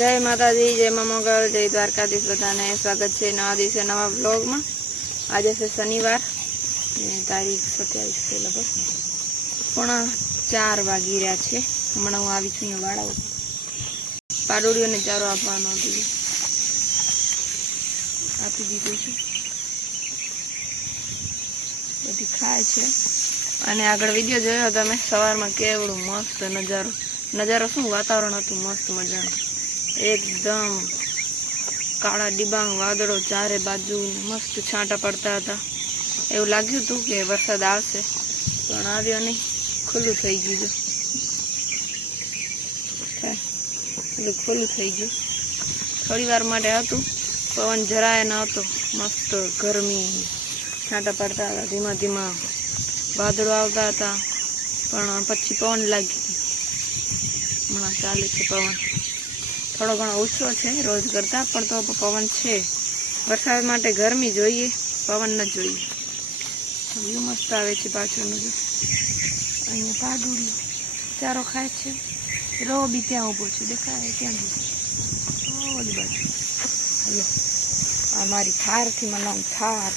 जय माताजी, जय मां मंगल, जय द्वारकाधीश। बधाने स्वागत है नवा दिवसे नवा ब्लॉग में। आज से शनिवार तारीख 27 है, लगभग 3:45 वागी रहा है। हमणा हूँ आई छू वाड़ा पाडोड़ियों ने चारो आपवानो आपी दीधुं छे, बधी खाय छे। अने आगळ विडियो जोयो तमे सवारमां केवडो मस्त नजारो शुं वातावरण हतुं मस्त मजानुं। एकदम काळा डिबांग वादळो चारे बाजू मस्त छांटा पड़ता था। एवं लाग्युं हतुं के वरसाद आवशे पण आव्यो नहीं, खुल्लुं थई गयुं। खुल्लुं थई गयुं। थोड़ी वार माटे हतुं, पवन જરાય न हतो। मस्त गरमी, छांटा पड़ता था, धीमा धीमा वादळो आवता था, पण पछी पवन लागी गयो। हमणां चाले छे पवन, थोड़ो घणो ओछो है रोज करता, पण तो पवन है। वरसाद माटे गरमी जोईए, पवन न जोईए। व्यू मस्त आवे छे पाछळनो जो। अहींया पाडुडियो चारो खाय छे। रो बी त्यां ऊभो छे, देखाय त्यां ओली बाजू। हलो आ मारी थार थी मनाऊं थार।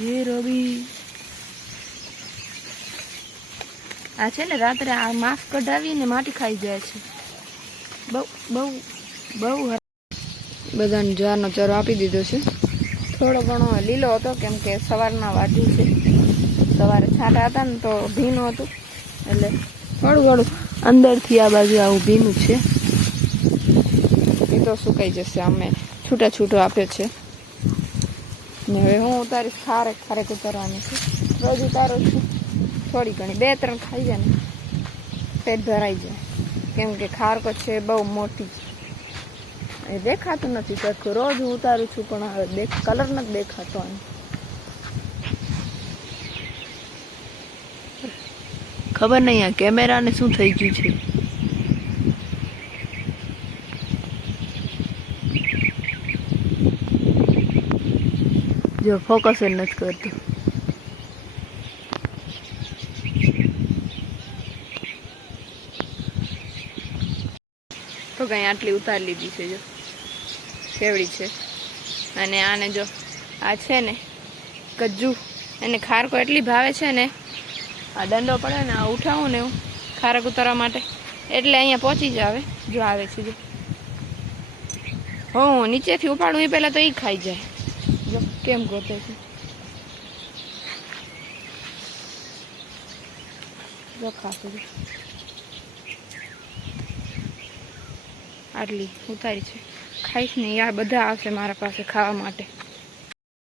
ये रोबी आ छे ने रात्रे आ मास्क कढावीने माटी खाई जाए छे। बहु बहु बहु बधाने ज्वारनो चारो आपी दीधो छे। थोड़ो घणो लीलो हतो केम के सवाરના વાઢી છે। સવારે છાંટા હતા ને તો ભીનું હતું, એટલે થોડું થોડું અંદરથી આ બાજુ આવું ભીનું છે। એ તો સુકાઈ જશે, અમે છૂટા છૂટો આપ્યો છે ને હવે હું ઉતારીશ। ખારેક ઉતારવાની છે, રોજ ઉતારું છું। थोड़ी घणी 2-3 खाई जाए ने पेट भराई जाए, केम के खारको छे बहु मोटी। देखातुं नथी सरखुं, रोज हूँ उतारू छुं पण हवे कलर नथी देखातो। खबर नहीं आ कैमरा ने शुं थई गयुं छे। जो फोकस नथी करतो। तो कहीं आटली उतार लीधी है, जो केवड़ी है। अने आने जो आ छे ने कज्जू, एने खारको एटली भावे छे ने, आ दंडो पड़े ने आ उठावुं ने खारक उतारवा माटे एटले अहींया पहोंची जावे। जो आवे छे जो हूँ नीचेथी उपाडुं ए पहेला तो ई खाई जाए। जो केम गोते छे, जो खासे आटली उतारी छे। खाईश नहीं यार, बधा आवशे मारा पासे खावा माटे।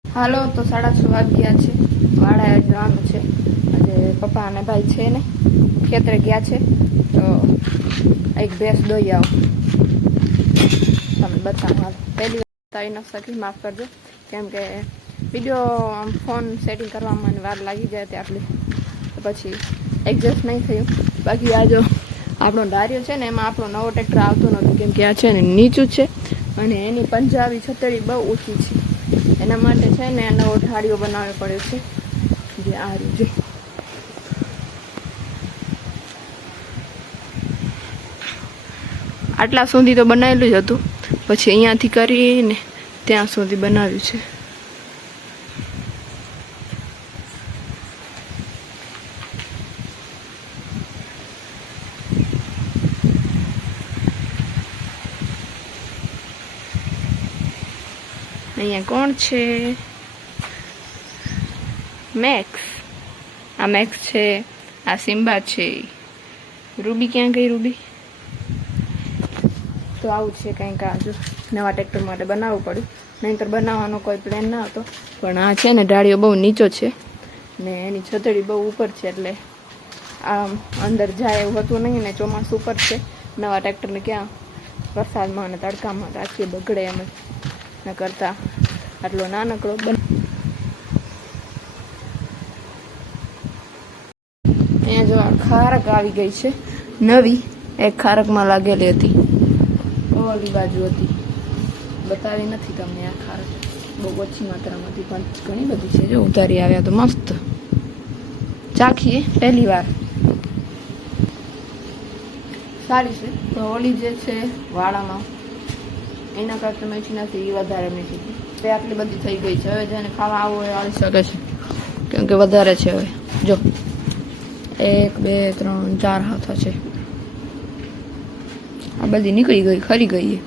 हालो तो 6:30 वाग्या छे, वाड़ाए जवानुं छे। अजे पप्पा अने भाई छे ने खेतरे गया छे, तो एक भैंस दोई आओ तमने बतावुं। हाल पहली वार बतावी न सकी, माफ करजो, केम के विडियो फोन सेटिंग करवामां वार लागी जाए त्याटली, तो पछी एडजस्ट नहीं थयुं। बाकी आ जो આપણો ડાર્યો છે ને, એમાં આપણો નવો ટ્રેક્ટર આવતો નથી, કેમ કે આ છે ને નીચું છે અને એની પંજાબી છતડી બહુ ઊંચી છે। એના માટે છે ને આ નવો ઢાળિયો બનાવવો પડ્યો છે, જે આ રીતે। આટલા સુધી તો બનાવેલું જ હતું, પછી અહીંયાથી કરીને ત્યાં સુધી બનાવ્યું છે। અહીંયા કોણ છે? મેક્સ। આ મેક્સ છે, આ સિમ્બા છે। રૂબી ક્યાં ગઈ? રૂબી તો આવું છે કંઈક। આ જો નવા ટ્રેક્ટર માટે બનાવવું પડ્યું, નહીંતર બનાવવાનો કોઈ પ્લાન ન હતો। પણ આ છે ને ડાળીઓ બહુ નીચો છે ને એની છતડી બહુ ઉપર છે, એટલે આમ અંદર જાય એવું હતું નહીં ને। ચોમાસું ઉપર છે, નવા ટ્રેક્ટરને ક્યાં વરસાદમાં અને તડકામાં રાખીએ બગડે એમ ન કરતા આટલો નાનકડો અહીંયા જો આ ખારક આવી ગઈ છે નવી, એક ખારકમાં લાગેલી હતી, ઓલી બાજુ હતી, બતાવી નથી તમને। આ ખારક બહુ ઓછી માત્રામાં હતી, પણ ઘણી બધી છે। જો ઉતારી આવ્યા તો મસ્ત ચાખીએ પહેલી વાર। સારી છે. તો ઓલી જે છે વાળામાં એના કરતાં મીઠી નથી, એ વધારે મીઠી છે. તે આટલી બધી થઈ ગઈ છે. હવે જેને ખાવા આવવું હોય આવી શકે છે, કેમ કે વધારે છે. હવે જો 1 2 3 4 હાથા છે. આ બધી નીકળી ગઈ, ખરી ગઈ.